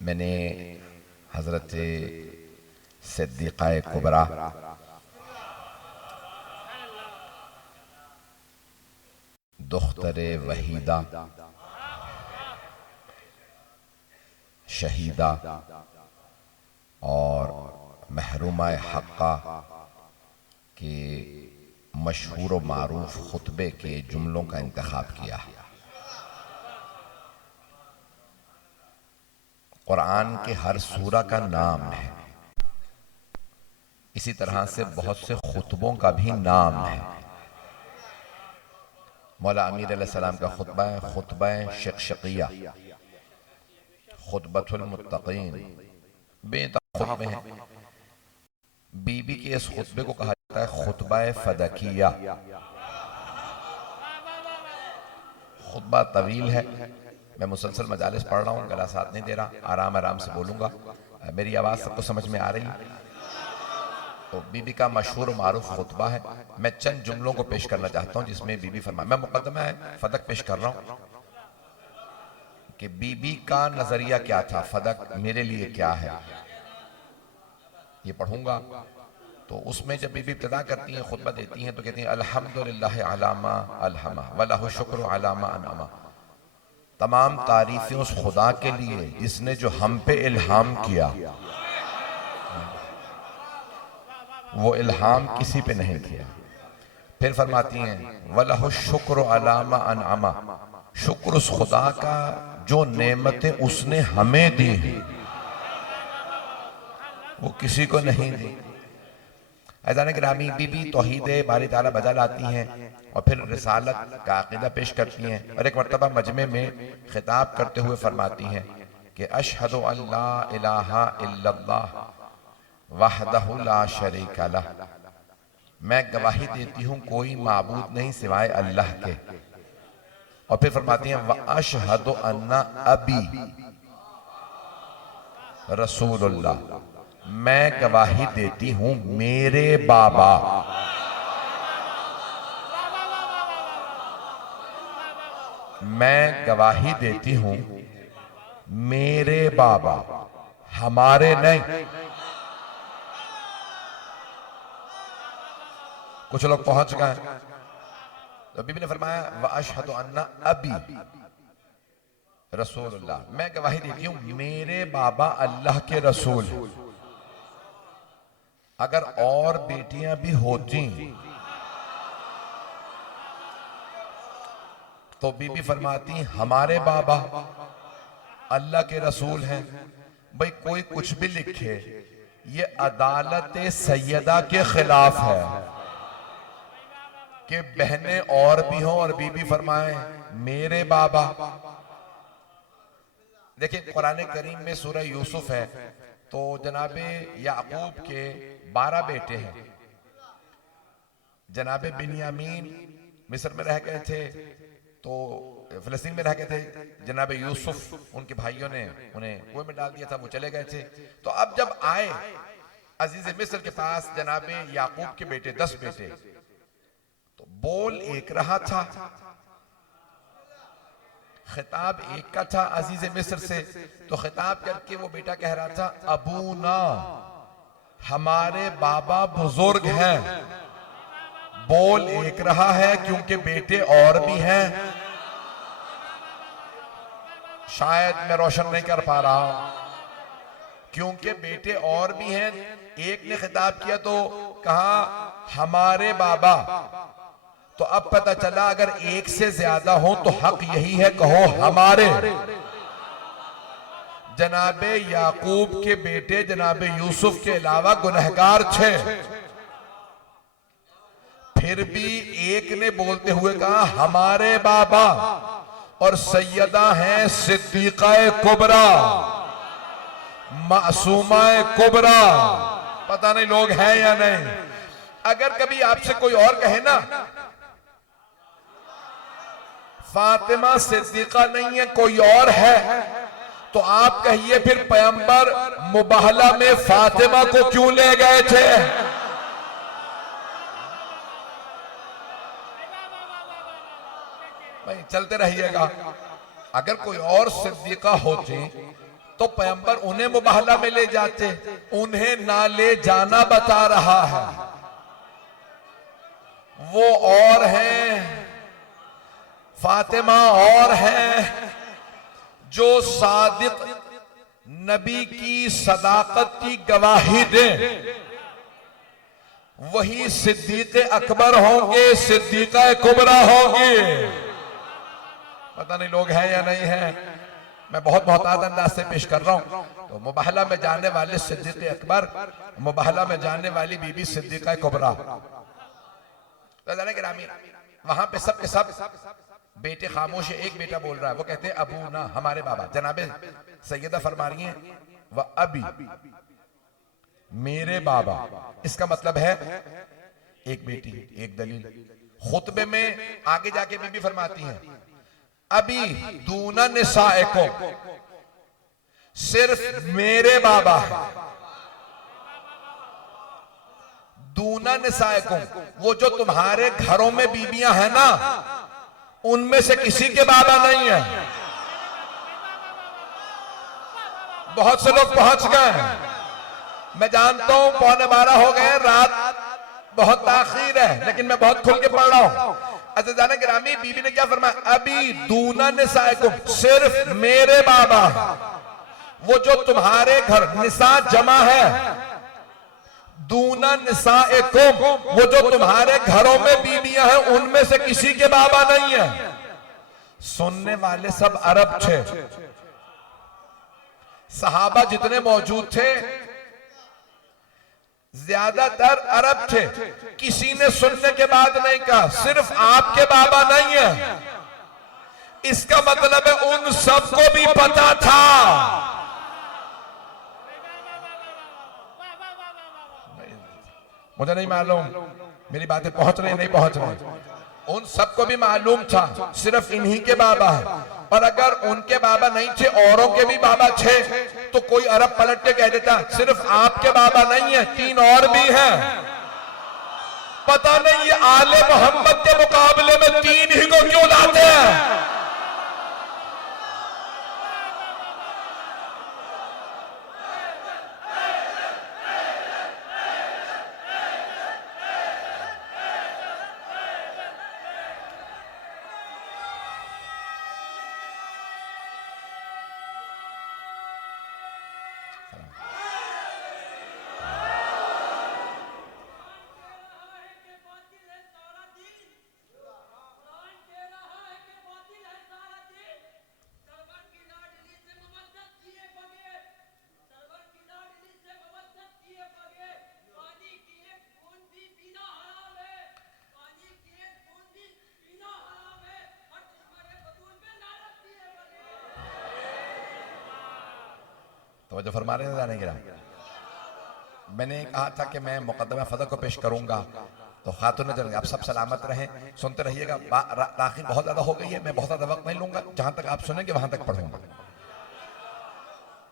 मैंने हजरत सिद्दीक़ा कुबरा दुख्तरे वहीदा शहीदा और महरूमा हक्का के मशहूर व मारूफ खुतबे के जुमलों का इंतखाब किया है। कुरान के हर सूरा का नाम है, इसी तरह से बहुत से खुतबों का भी नाम है। मौला अमीर अलैहिस्सलाम का खुतबा है खुतबा शिक़शिक़िया, खुतबतुल मुत्तक़ीन, बेतहाशा खुतबे हैं। बीबी के इस खुतबे को कहा जाता है खुतबा फदकिया। खुतबा तवील है, मैं मुसलसल मजालिस पढ़ रहा हूँ, गला साथ नहीं दे रहा, आराम आराम से बोलूँगा। मेरी आवाज़ सबको समझ में आ रही है? तो बीबी का मशहूर मारूफ खुतबा है। मैं चंद जुमलों को पेश करना चाहता हूँ जिसमें बीबी फरमा, मैं मुकदमा है फदक पेश कर रहा हूँ कि बीबी का नजरिया क्या था, फदक मेरे लिए क्या है, ये पढ़ूंगा तो उसमें जब बीबी इब्तिदा करती हैं, खुतबा देती हैं, तो कहती हैं अल्हम्दुलिल्लाह अलामा अलहमा वलहु शुक्र अलामा अनमा। तमाम तारीफें उस खुदा के लिए जिसने जो हम पे इल्हाम किया, वो इल्हाम किसी पे नहीं किया। फिर फरमाती हैं वलहु शुक्र अलामा अनमा, शुक्र उस खुदा का जो नेमतें उसने हमें दी हैं वो किसी को नहीं दी। अज़ान गिरामी बीबी तौहीद बारी ताला बजा लाती हैं और फिर रिसालत का अक़ीदा पेश करती हैं और एक मरतबा मजमे में खिताब करते हुए फरमाती हैं कि अशहदु अल्ला इलाहा इल्लल्लाह वहदहु ला शरीका लह, मैं गवाही देती हूँ कोई माबूद नहीं सिवाय अल्लाह के। और फिर फरमाती हैं व अशहदु अन्ना अबी रसूलुल्लाह, मैं गवाही देती हूं मेरे बाबा, मैं गवाही देती हूं मेरे बाबा, हमारे नहीं। कुछ लोग पहुंच गए तो बीबी ने फरमाया व अशहदु अन्ना अबी रसूलुल्लाह, मैं गवाही देती हूं मेरे बाबा अल्लाह के रसूल। अगर और बेटियां भी होती तो बीबी फरमाती हमारे बाबा अल्लाह के रसूल हैं। भाई कोई कुछ भी लिखे ये अदालत सैयदा के खिलाफ है कि बहनें और भी हों और बीबी फरमाए मेरे बाबा। देखिए कुरान करीम में सूरह यूसुफ है तो जनाबे याकूब के 12 बेटे हैं। जनाबे बिन्यामीन मिस्र में रह गए थे तो फिलिस्तीन में रह गए थे। जनाबे यूसुफ उनके भाइयों ने उन्हें कुएं में डाल दिया था, वो चले गए थे। तो अब जब आए अजीज मिस्र के पास जनाबे याकूब के बेटे 10 बेटे, तो बोल एक रहा था, खिताब एक का था अजीज मिस्र से। तो खिताब करके वो बेटा कह रहा था अबूना, हमारे बाबा बुजुर्ग हैं। बोल एक रहा है क्योंकि बेटे और भी हैं। शायद मैं रोशन नहीं कर पा रहा हूं क्योंकि बेटे और भी हैं। एक ने खिताब किया तो कहा हमारे बाबा, तो अब पता चला अगर एक से ज्यादा हो तो हक यही है कहो हमारे। जनाबे याकूब के बेटे जनाबे यूसुफ के अलावा गुनहगार थे, फिर भी एक ने बोलते हुए कहा हमारे बाबा, और सैयदा हैं सिद्दीक़ा कुबरा, मासूमा कुबरा। पता नहीं लोग हैं या नहीं। अगर कभी आपसे कोई और कहे ना फातिमा सिद्दीक़ा नहीं है कोई और है, तो आप कहिए फिर पैगंबर मुबाहला में फातिमा को क्यों ले गए थे? भाई चलते रहिएगा। अगर कोई और सिद्दीक़ा होती तो पैगंबर उन्हें मुबाहला में ले जाते, उन्हें ना ले जाना बता रहा है। वो और हैं, फातिमा और हैं जो सादिक नबी की सदाकत की गवाही दें, वही सिद्दीक़ अकबर होंगे, सिद्दीक़ा कुबरा होंगे। पता नहीं लोग हैं या नहीं हैं। मैं बहुत मोहतात अंदाज से पेश कर रहा हूं। तो मुबाहला में जाने वाले सिद्दीक़ अकबर, मुबाहला में जाने वाली बीबी सिद्दीक़ा कुबरा। वहां पे सब के सब बेटे खामोश है। एक बेटा बोल रहा है, वो कहते हैं अबू ना, हमारे बाबा। जनाबे सैयदा फरमा रही हैं व अबी, मेरे बाबा। इसका मतलब है एक बेटी एक दलील। खुतबे में आगे जाके बीबी फरमाती हैं अभी दूना निसाएको, सिर्फ मेरे बाबा है। दूना निसाएको, वो जो तुम्हारे घरों में बीबियां हैं ना, उनमें से किसी के बाबा नहीं है। बहुत से लोग पहुंच गए, मैं जानता हूं 11:15 हो गए, रात बहुत ताखीर है, लेकिन मैं बहुत खुल के पढ़ रहा हूं। अच्छा जाना गिरामी, बीबी ने क्या फरमाया? अभी दूना निसाएकुम, सिर्फ मेरे बाबा, वो जो तुम्हारे घर निसा जमा है, दूना निसाएकुम, वो जो तुम्हारे घरों में बीबियां हैं, उनमें से किसी के बाबा नहीं है। सुनने वाले सब अरब थे, सहाबा जितने मौजूद थे ज्यादातर अरब थे। किसी ने सुनने के बाद नहीं कहा सिर्फ आपके बाबा नहीं है। इसका मतलब है उन सबको भी पता था। मुझे नहीं मालूम मेरी बातें पहुंच रही नहीं पहुंच रही। उन सबको भी मालूम था सिर्फ इन्हीं के बाबा है। और अगर उनके बाबा नहीं थे, औरों के भी बाबा थे, तो कोई अरब पलट के कह देता सिर्फ आपके बाबा नहीं है, 3 और भी हैं। पता नहीं ये आले मोहम्मद के मुकाबले में 3 ही को क्यों लाते हैं। तो जो फरमा रहे हैं जाने गिरा, मैंने कहा था कि मैं मुकद्दमा फदक को पेश करूंगा, तो खातून जरूर आप सब सलामत रहें। सुनते रहिएगा। ताखीर बहुत ज्यादा हो गई है, मैं बहुत ज्यादा वक्त नहीं लूंगा, जहां तक आप सुनेंगे वहां तक पढ़ूंगा।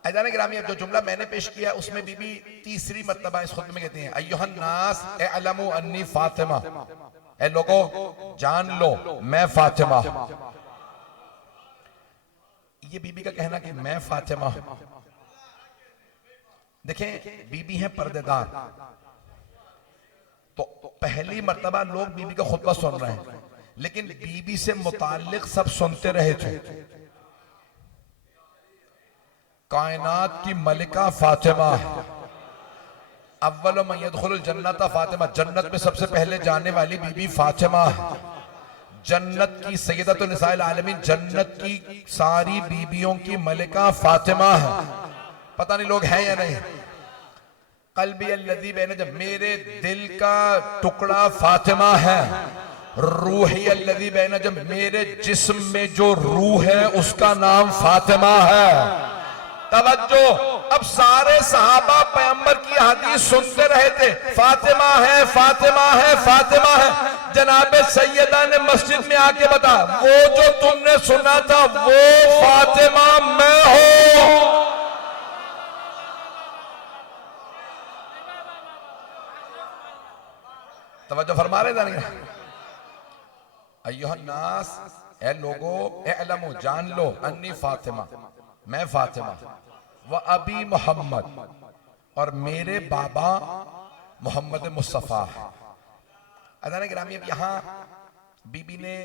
अजान गिरामी, अब जो जुमला मैंने पेश किया उसमें बीबी तीसरी मर्तबा इस खुतबे में कहती हैं अय्युहन नास अअलमु अन्नी फातिमा, ए लोगों जान लो मैं फातिमा। ये बीबी का कहना कि मैं फातिमा। देखें बीबी है पर्देदार, तो पहली मर्तबा लोग बीबी का खुतबा सुन रहे हैं, लेकिन बीबी से मुताल्लिक सब सुनते रहे थे। कायनात की मलिका फातिमा, अव्वल मन यदखुलुल जन्नत फातिमा, जन्नत में सबसे पहले जाने वाली बीबी फातिमा। जन्नत की सैयदतुन निसाइल आलमीन, जन्नत की सारी बीबियों की मलिका फातिमा है। पता नहीं लोग हैं या नहीं। कल्बी अल्लज़ी बैन जब, मेरे दिल का टुकड़ा फातिमा है। रूही अल्लज़ी बैन जब, मेरे जिस्म में जो रूह है उसका नाम फातिमा है। तवज्जो, अब सारे सहाबा पैगंबर की हदीस सुनते रहे थे, फातिमा है फातिमा है फातिमा है। जनाबे सैयदा ने मस्जिद में आके बता, वो जो तुमने सुना था वो फातिमा मैं हूं। तवज्जो फरमा रहे जानिए। अय्युहन नास, ए लोगो, ए अलमो जान लो, अन्नी फातिमा, मैं फातिमा, व अबी मोहम्मद, और मेरे बाबा मोहम्मद मुस्तफ़ा। अदान गिरामी, अब यहाँ बीबी ने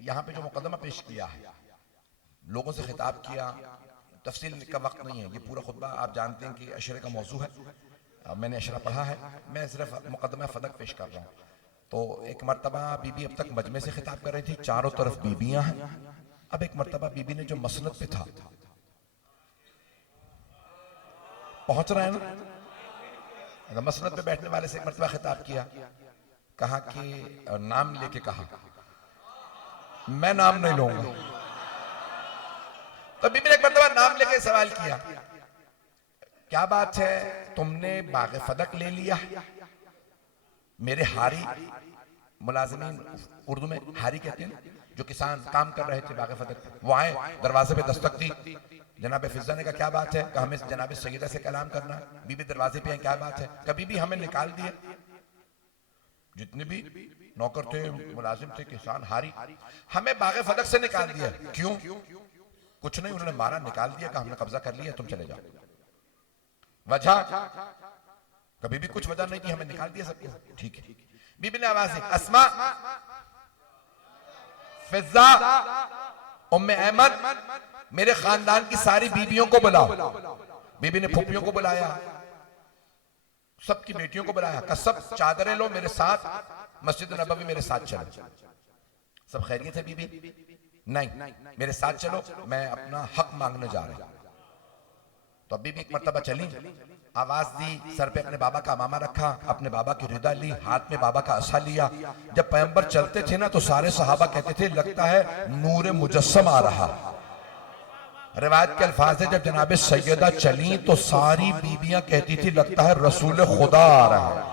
यहाँ पे जो मुकदमा पेश किया है, लोगों से खिताब किया, तफसील का वक्त नहीं है, ये पूरा खुतबा आप जानते हैं कि अशरे का मौजू है। मैंने अशरा पढ़ा है, मैं सिर्फ मुकदमा फदक पेश कर रहा हूँ। तो एक मरतबा बीबी अब तक मजमे से खिताब कर रही थी, चारों तरफ बीबियां हैं। अब एक मरतबा बीबी ने जो मसनद पे था, पहुंच रहा है ना, मसनद पे बैठने वाले से एक मरतबा खिताब किया, कहा कि नाम लेके कहा, मैं नाम नहीं लूंगा। तो बीबी ने एक मरतबा नाम लेके सवाल किया, क्या बात है तुमने बाग़े फदक ले लिया? मेरे हारी, मुलाजिमीन उर्दू में हारी कहते हैं, जो किसान काम कर रहे थे बाग़े फदक, वो आए, दरवाजे पे दस्तक दी। जनाब फिजा ने कहा क्या बात है? कहा हमें जनाब सैयदा से कलाम करना। बीबी दरवाजे पे आए, क्या बात है? कभी भी हमें निकाल दिए, जितने भी नौकर थे, मुलाजिम थे, किसान, हारी, हमें बाग़े फदक से निकाल दिया। क्यों? कुछ नहीं, उन्होंने मारा, निकाल दिया, कहा हमने कब्जा कर लिया, तुम चले जाओ। वजह? कभी भी कुछ वजह नहीं थी, हमें निकाल दिया सबको, ठीक है। बीबी ने आवाज दी, अस्मा, फिजा, उम्मे अहमद, मेरे खानदान की सारी बीबियों को बुलाओ। बीबी ने फूफियों को बुलाया, सबकी बेटियों को बुलाया, कहा सब चादरें लो, मेरे साथ मस्जिद नबवी मेरे साथ चलो। सब खैरियत है बीबी? नहीं, मेरे साथ चलो, मैं अपना हक मांगने जा रहा हूं। तो बीबी एक मर्तबा चली, आवाज दी, सर पे अपने बाबा का अमामा रखा, अपने बाबा की रिदा ली, हाथ में बाबा का असा लिया। जब पैगंबर चलते थे ना तो सारे सहाबा कहते थे लगता है नूर मुजस्सम आ रहा। रिवायत के अल्फाज है, जब जनाबे सैयदा चली तो सारी बीबियां कहती थी लगता है रसूल खुदा आ रहा है।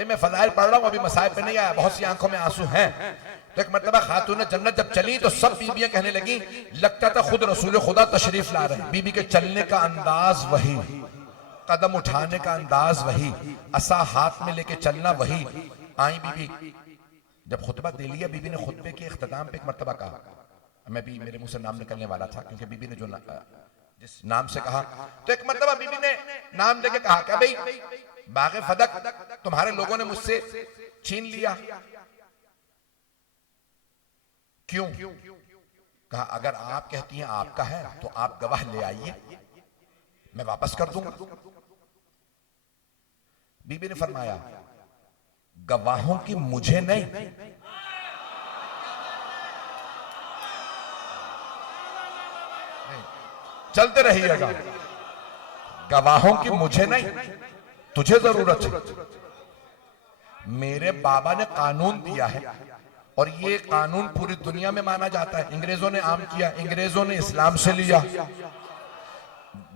मैं फजाइल पढ़ रहा हूं, अभी मसाइब पे नहीं आया, बहुत सी आंखों में आंसू हैं। तो एक मर्तबा खातून जन्नत जब चली तो सब बीबियां कहने लगी लगता था खुद रसूल खुदा तशरीफ ला रहे हैं। बीबी के चलने का अंदाज वही, कदम उठाने का अंदाज वही, असा हाथ में लेके चलना वही। आई बीबी, जब खुतबा दे लिया, बीबी ने खुतबे के इख्तिताम पे एक मर्तबा कहा, मैं भी मेरे मुंह से नाम निकलने वाला था क्योंकि बीबी ने जो जिस नाम से कहा, तो एक मर्तबा बीबी ने नाम लेके कहा क्या भाई बाग़े फदक तुम्हारे लोगों ने मुझसे छीन लिया, क्यों? कहा अगर आप कहती हैं आपका है तो आप गवाह ले आइए, मैं वापस कर दूंगा। बीबी ने फरमाया गवाहों की मुझे नहीं, चलते रहिएगा, गवाहों की मुझे नहीं, तुझे जरूरत है। मेरे बाबा ने कानून दिया है और ये कानून पूरी दुनिया में माना जाता है। अंग्रेजों ने आम किया, अंग्रेजों ने इस्लाम से लिया,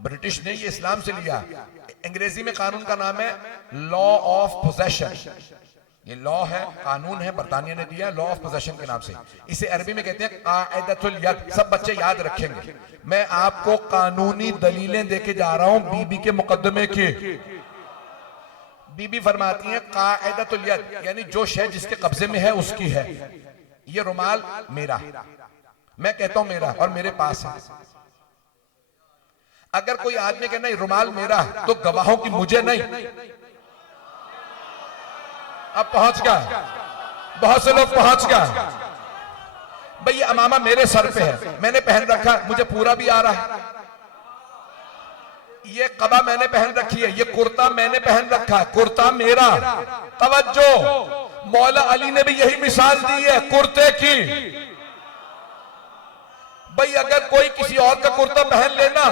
ब्रिटिश ने ये इस्लाम से लिया। अंग्रेजी में कानून का नाम है लॉ ऑफ पोजेशन। ये लॉ है, कानून है, बरतानिया ने दिया लॉ ऑफ पोजेशन के नाम से। इसे अरबी में कहते हैं कायदतुल यद। सब बच्चे याद रखेंगे, मैं आपको कानूनी दलीलें देके जा रहा हूं बीबी के मुकदमे की। बीबी फरमाती है कायदतुल यद, यानी जो शय जिसके कब्जे में है उसकी है। ये रुमाल मेरा, मैं कहता हूं मेरा और मेरे पास है। अगर कोई आदमी कहे नहीं रुमाल मेरा है तो गवाहों की मुझे नहीं। अब पहुंच गया, बहुत से लोग पहुंच गए। भाई ये अमामा मेरे सर पे है, मैंने पहन रखा, मुझे पूरा भी आ रहा है। ये कबा मैंने पहन रखी है, ये कुर्ता मैंने पहन रखा है, कुर्ता मेरा। तवज्जो, मौला अली ने भी यही मिसाल दी है कुर्ते की। भाई अगर कोई किसी और का कुर्ता पहन लेना,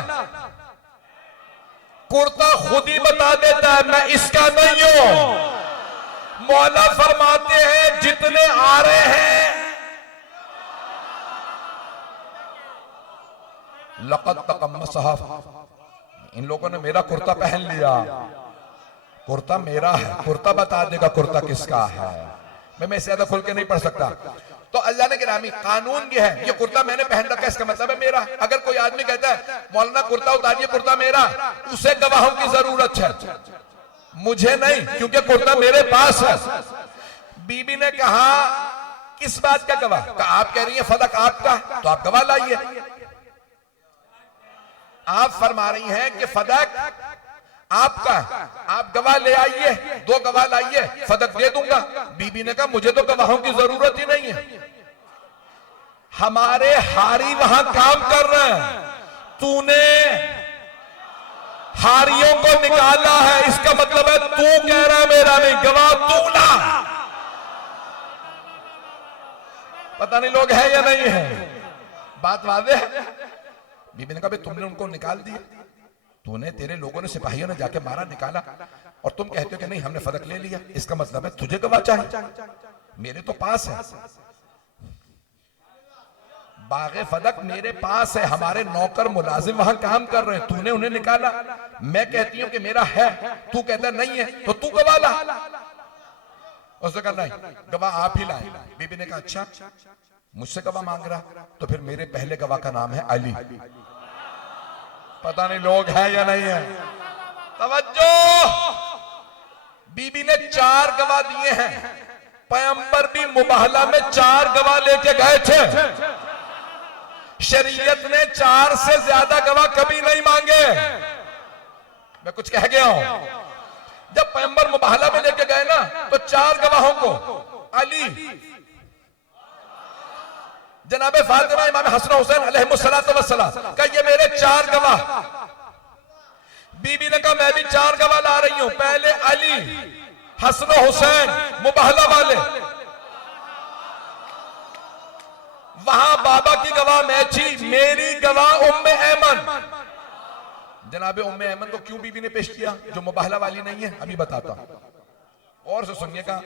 कुर्ता खुद ही बता देता है मैं इसका नहीं हूं। मौला फरमाते हैं जितने आ रहे हैं लक़द तक़म्मसहा, इन लोगों ने मेरा कुर्ता पहन लिया, कुर्ता मेरा है, कुर्ता बता देगा कुर्ता किसका है। मैं इससे ज्यादा खुल के नहीं पढ़ सकता। तो अल्लाह ने गिरामी कानून ये है, ये कुर्ता मैंने पहन रखा है, इसका मतलब है मेरा। अगर कोई आदमी कहता है मौलाना कुर्ता उतारिए, कुर्ता मेरा, उसे गवाहों की जरूरत है, मुझे नहीं, क्योंकि कुर्ता मेरे पास है। बीबी ने कहा किस बात का गवाह? कहा आप कह रही हैं फदक आपका, तो आप गवाह लाइए। आप फरमा रही हैं कि फदक आपका, आप गवाह ले आइए, 2 गवाह लाइए, फदक दे दूंगा। बीबी ने कहा मुझे तो गवाहों की जरूरत ही नहीं है, हमारे हारी वहां काम कर रहे हैं, तूने हारियों को निकाला है, इसका मतलब है तू कह रहा है मेरा नहीं, गवाह तू ला। पता नहीं लोग है या नहीं है, बात वाज़ेह है। बीबी ने कहा तुमने उनको निकाल दिया, तूने, तेरे लोगों ने, सिपाहियों ने जाके मारा, निकाला, और तुम कहते हो कि नहीं हमने फदक ले लिया, इसका मतलब है तुझे गवाह चाहिए, मेरे तो पास है। बाग़े फदक मेरे पास है, हमारे नौकर मुलाजिम वहां काम कर रहे हैं, तूने उन्हें निकाला। मैं कहती हूं कि मेरा है, तू कहता नहीं है, तो तू गवाह ला। उसने कहा नहीं, गवाह आप ही लाए। बीबी ने कहा अच्छा, मुझसे गवाह मांग रहा, तो फिर मेरे पहले गवाह का नाम है अली। पता नहीं लोग हैं या नहीं है। तवज्जो, बीबी ने 4 गवाह दिए हैं। पैगंबर भी मुबाहला में 4 गवाह लेके गए थे। शरीयत ने 4 से ज्यादा गवाह कभी नहीं मांगे। मैं कुछ कह गया हूं? जब पैगंबर मुबाहला में लेके गए ना, तो 4 गवाहों को, अली, जनाबे फातिमा, इमाम हसन हुसैन अलैहिमुस्सलातु वस्सलाम का ये मेरे 4 गवाह। बीबी ने कहा मैं भी 4 गवाह ला रही हूं। पहले अली, हसन हुसैन मुबाहला वाले, वहां बाबा की गवाह मैं थी, मेरी गवाह उम्मे ऐमन। जनाबे उम्मे ऐमन को क्यों बीबी ने पेश किया जो मुबाहला वाली नहीं है, अभी बताता हूं। और से सुनिएगा,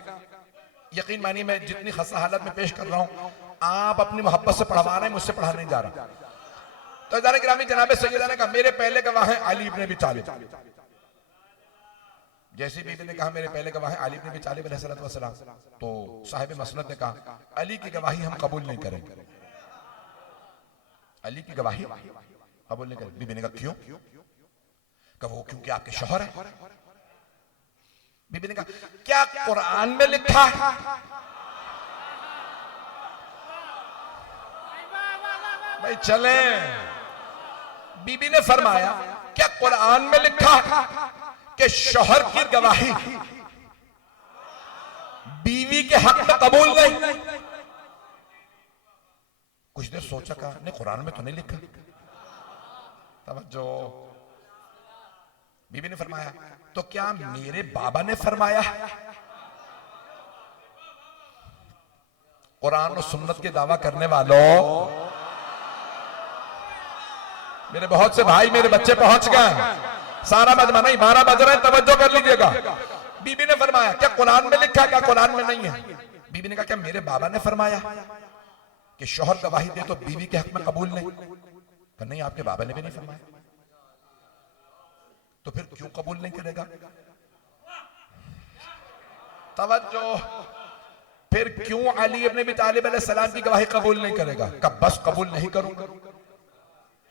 यकीन मानिए मैं जितनी खस्ता हालत में पेश कर रहा हूं, आप अपनी मोहब्बत से पढ़वा रहे हैं, मुझसे पढ़ा नहीं जा रहा। तो इदारे गिरामी, जनाबे सैयदा ने कहा मेरे पहले गवाह हैं अली इब्न अबी तालिब। जैसे बीबी ने कहा मेरे पहले गवाह हैं अली इब्न अबी तालिब अलैहिस्सलाम, तो साहिब मसनद ने कहा अली की गवाही हम कबूल नहीं करेंगे। अली की गवाही कबूल नहीं करेंगे। बीबी ने कहा क्यों? कहा वो क्योंकि आपके शौहर है। बीबी ने कहा क्या कुरान में लिखा है? भाई चले। बीबी ने फरमाया क्या कुरान में लिखा है कि शौहर की गवाही बीवी के हक में कबूल नहीं? कुछ देर सोचा, कहा नहीं कुरान में तो नहीं लिखा। तवज्जो। बीबी ने फरमाया तो क्या मेरे बाबा ने फरमाया? कुरान और सुन्नत के दावा करने वालों, मेरे बहुत से भाई, मेरे बच्चे पहुंच गए, सारा मजमा नहीं, 12 बज रहे हैं, तवज्जो कर लीजिएगा। बीबी ने फरमाया क्या कुरान में लिखा है? क्या कुरान में नहीं है? बीबी ने कहा क्या मेरे बाबा ने फरमाया कि शौहर गवाही दे तो बीवी के हक में कबूल नहीं? कहा नहीं, आपके बाबा ने भी नहीं फरमाया। तो फिर क्यों कबूल नहीं करेगा? तवज्जो। फिर क्यों अली इब्न अबी तालिब अलैहिस्सलाम की गवाही कबूल नहीं करेगा? कब बस कबूल नहीं करूंगा,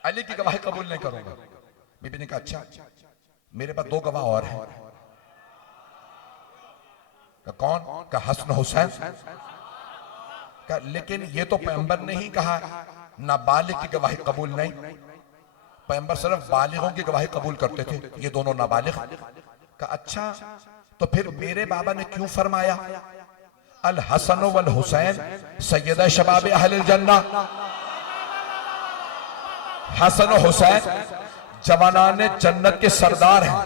अली की गवाही कबूल नहीं करूंगा। बीबी ने कहा अच्छा, मेरे पास 2 गवाह और हैं। कौन? का हसन हुसैन। का लेकिन ये तो पैगंबर ने ही कहा नाबालिग की गवाही कबूल नहीं, पैगंबर सिर्फ बालिगों की गवाही कबूल करते थे, ये दोनों नाबालिग। का अच्छा, तो फिर मेरे बाबा ने क्यों फरमाया अल हसन वल हुसैन सैयदा शबाब अहलिल जन्ना? हसन हुसैन जवानाने जन्नत के सरदार हैं,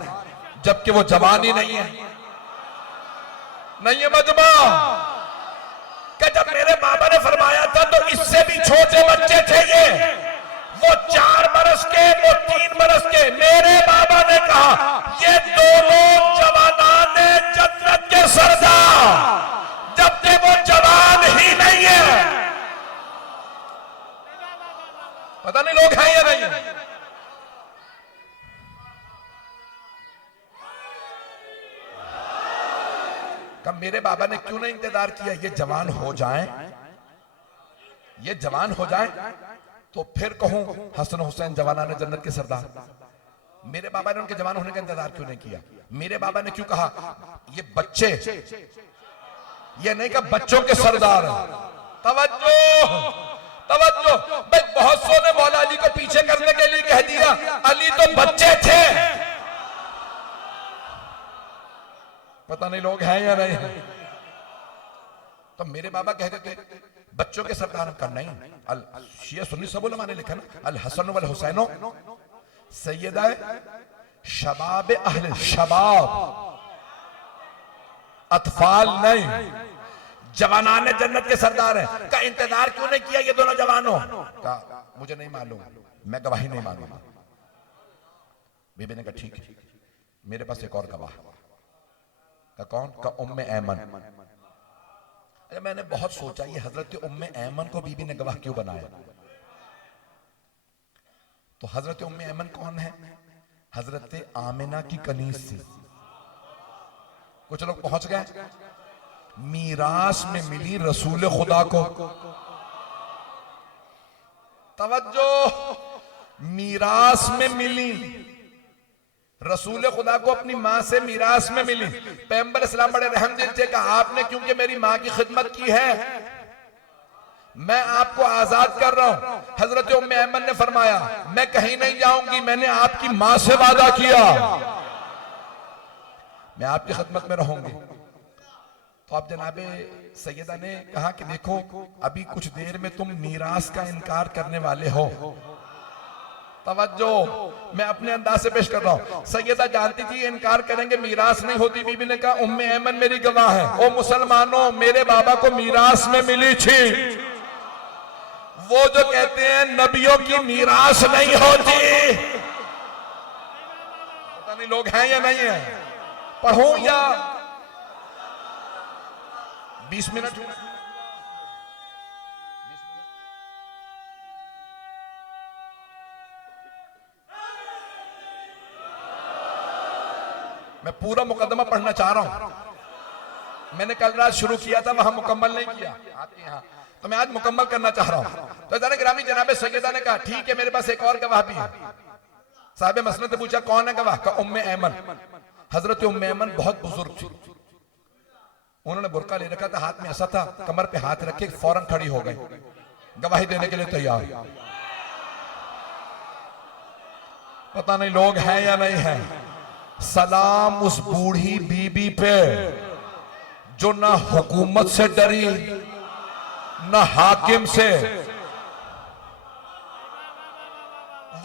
जबकि वो जवान ही नहीं है। नहीं है मजमा कि जब मेरे बाबा ने फरमाया था तो इससे भी छोटे बच्चे थे ये, वो 4 बरस के, वो 3 बरस के। मेरे बाबा ने कहा ये दोनों जवानाने जन्नत के सरदार, जबकि वो जवान ही नहीं है। पता नहीं लोग हैं या नहीं है। कब मेरे बाबा ने क्यों नहीं इंतजार किया ये जवान हो जाएं, ये जवान हो जाएं तो फिर कहूं हसन हुसैन जवानाने जन्नत के सरदार? मेरे बाबा ने उनके जवान होने का इंतजार क्यों नहीं किया? मेरे बाबा ने क्यों कहा ये बच्चे, ये नहीं कहा बच्चों के सरदार हैं? तवज्जो, तवज्जो। भाई बहुत सौ ने मौला अली को पीछे करने के लिए कह दिया अली तो बच्चे थे। पता नहीं लोग हैं या नहीं। तो मेरे बाबा कहते थे बच्चों के सरदार का नहीं, अल शिया सुन्नी सब उलमा ने लिखा ना अल हसन वल हुसैनो सैयदा शबाब अहले शबाब, अतफाल नहीं, जवानाने जन्नत के सरदार हैं। का इंतजार क्यों नहीं किया ये दोनों जवानों का? मुझे नहीं मालूम, मैं गवाही नहीं मानूंगा। बीबी ने कहा ठीक है, मेरे पास एक और गवाह। का कौन? का उम्मे ऐमन। अरे मैंने बहुत सोचा ये हजरत उम्मे ऐमन को बीबी ने गवाह क्यों बनाया? तो हजरत उम्मे ऐमन कौन है? हजरत आमिना की कनीज थी। कुछ लोग पहुंच गए, मीरास में मिली रसूल खुदा को। तवज्जो, मीरास में मिली रसूल खुदा को, अपनी मां से मीरास में मिली। पैगंबर इस्लाम बड़े रहमदिल थे, कहा आपने क्योंकि मेरी मां की खिदमत की है मैं आपको आजाद कर रहा हूं। हजरत उम्मे ऐमन ने फरमाया मैं कहीं नहीं जाऊंगी, मैंने आपकी मां से वादा किया। मैं आपकी खिदमत में रहूंगी। तो अब जनाबे सैयदा ने कहा कि देखो अभी कुछ देर में तुम मीरास का इनकार करने वाले हो। तवज्जो, मैं अपने अंदाज से पेश कर रहा हूं। सैयदा जानती थी इनकार करेंगे मीरास नहीं होती। बीबी ने कहा उम्मे ऐमन मेरी गवाह है, ओ मुसलमानों मेरे बाबा को मीरास में मिली थी। वो जो कहते हैं नबियों की मीरास नहीं होती, पता नहीं लोग हैं या नहीं है। पढ़ूं या 20 मिनट? मैं पूरा मुकदमा पढ़ना चाह रहा हूं। मैंने कल रात शुरू किया था, वहां मुकम्मल नहीं किया आपके यहां, तो मैं आज मुकम्मल करना चाह रहा हूं। तो ग्रामी जनाबे सैयदा ने कहा ठीक है मेरे पास एक और गवाह भी है। साहिब मसनद ने पूछा कौन है गवाह? का उम्मे ऐमन। हजरत उम्मे ऐमन बहुत बुजुर्ग थी। उन्होंने बुरका ले रखा था, हाथ में ऐसा था, कमर पे हाथ रखे फौरन खड़ी हो गई, गवाही देने के लिए तैयार। पता नहीं लोग हैं या नहीं है। सलाम उस बूढ़ी बीबी पे जो ना हुकूमत से डरी ना हाकिम से।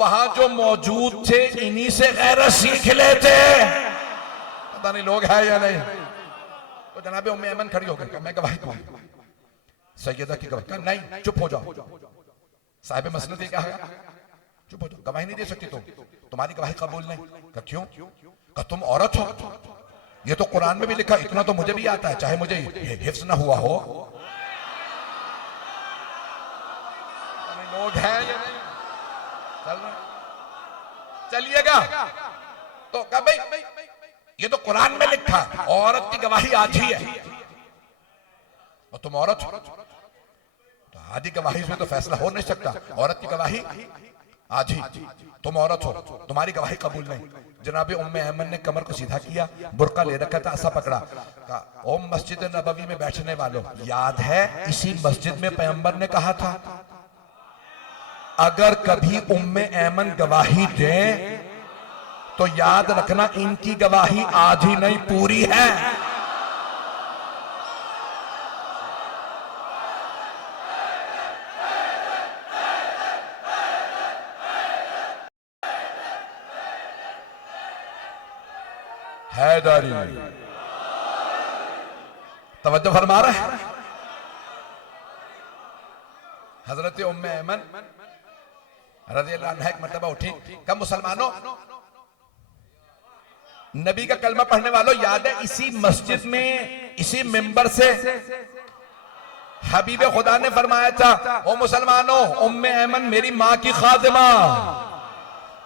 वहां जो मौजूद थे इन्हीं से गैरत सीख लेते। पता नहीं लोग हैं या नहीं। तो जनाबे उम्मे ऐमन खड़ी हो गई, मैं गवाही दूं। सैयदा की गवाही? नहीं, चुप हो जाओ। साहिब मसनद ने कहा चुप हो जाओ, गवाही नहीं दे सकती तुम, तुम्हारी गवाही कबूल नहीं। कहा क्यों? कहा तुम औरत हो, ये तो कुरान में भी लिखा, इतना तो मुझे भी आता है चाहे मुझे हिफ्ज ना हुआ हो। लोग हैं या नहीं? चल रहा चलिएगा। तो कहा भाई ये तो कुरान में लिखा, औरत की गवाही आधी है और तुम औरत हो, तो आधी गवाही में तो फैसला हो नहीं सकता। औरत की गवाही आधी, तुम औरत हो, तुम्हारी गवाही कबूल नहीं। जनाबे उम्मे ऐमन ने कमर को सीधा किया, बुरका ले रखा था, ऐसा पकड़ा, कहा ओ मस्जिद नबवी में बैठने वालों, याद है इसी मस्जिद में पैगंबर ने कहा था अगर कभी उम्मे ऐमन गवाही दे तो याद रखना इनकी गवाही आधी नहीं पूरी है। हैदरी तवज्जो फरमा रहे हैं। हजरत उम्मे ऐमन रज़ियल्लाहु अन्हा एक मर्तबा उठी, कहा मुसलमानों, नबी का कलमा पढ़ने वालों, याद है इसी मस्जिद में इसी मिंबर से हबीब खुदा ने फरमाया था ओ मुसलमानों उम्मे ऐमन मेरी मां की खादिमा,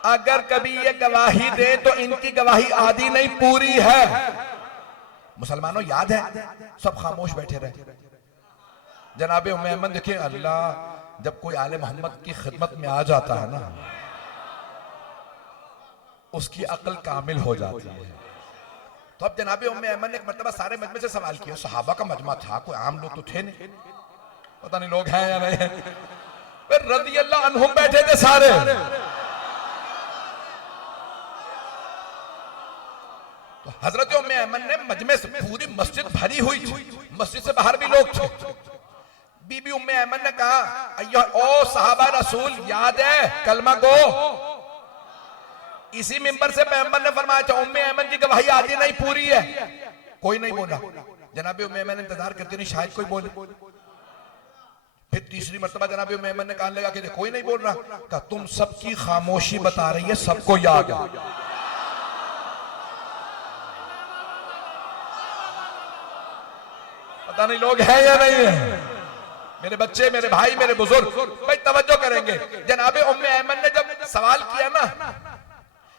अगर कभी ये गवाही दे तो इनकी गवाही आधी नहीं पूरी है। मुसलमानों याद है? सब खामोश बैठे रहे। जनाबे उम्मे ऐमन देखिए, अल्लाह जब कोई आले मोहम्मद की खिदमत में आ जाता है ना, उसकी अक्ल कामिल हो जाती है। तो अब जनाबे उम्मे ऐमन ने एक मर्तबा सारे मजमे से सवाल किया, सहाबा का मजमा था, कोई आम लोग तो थे नहीं, पता नहीं लोग हैं या नहीं है। रज़ियल्लाहु अन्हुम बैठे थे सारे। तो हजरत उम्मे ऐमन ने मजमे से, पूरी मस्जिद भरी हुई थी, मस्जिद से बाहर भी लोग थे। बीबी उम्मे ऐमन ने कहा अय्यो ओ सहाबा रसूल, याद है कलमा गो इसी मिंबर से पैगंबर ने फरमाया था उम्मे ऐमन की गवाही आधी नहीं पूरी है। कोई नहीं बोला। जनाबे उम्मे ऐमन इंतजार करती नहीं शायद कोई बोले। फिर तीसरी मर्तबा जनाबे उम्मे ऐमन ने कान लगा के कोई नहीं बोल रहा। कहा तुम सबकी खामोशी बता रही है, सबको याद है। पता नहीं लोग हैं या नहीं है। मेरे बच्चे, मेरे भाई, मेरे बुजुर्ग भाई तवज्जो करेंगे। जनाबे उम्मे ऐमन ने जब सवाल किया ना,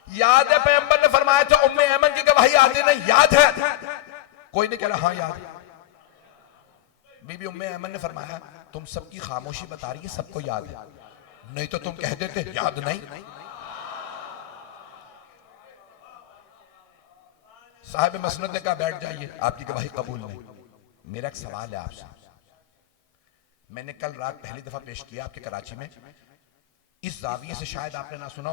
याद है पैगंबर ने फरमाया था उम्मे ऐमन की गवाही आधी नहीं, याद है? कोई नहीं कह रहा हाँ याद है। बीबी उम्मे ऐमन ने फरमाया तुम सबकी खामोशी बता रही है, सबको याद है, नहीं तो तुम कह देते याद नहीं। साहिब मसनद ने कहा बैठ जाइए, आपकी गवाही कबूल नहीं। मेरा एक सवाल है आपसे, मैंने कल रात पहली दफा पेश किया आपके कराची में, इस जाविये से शायद आपने ना सुना,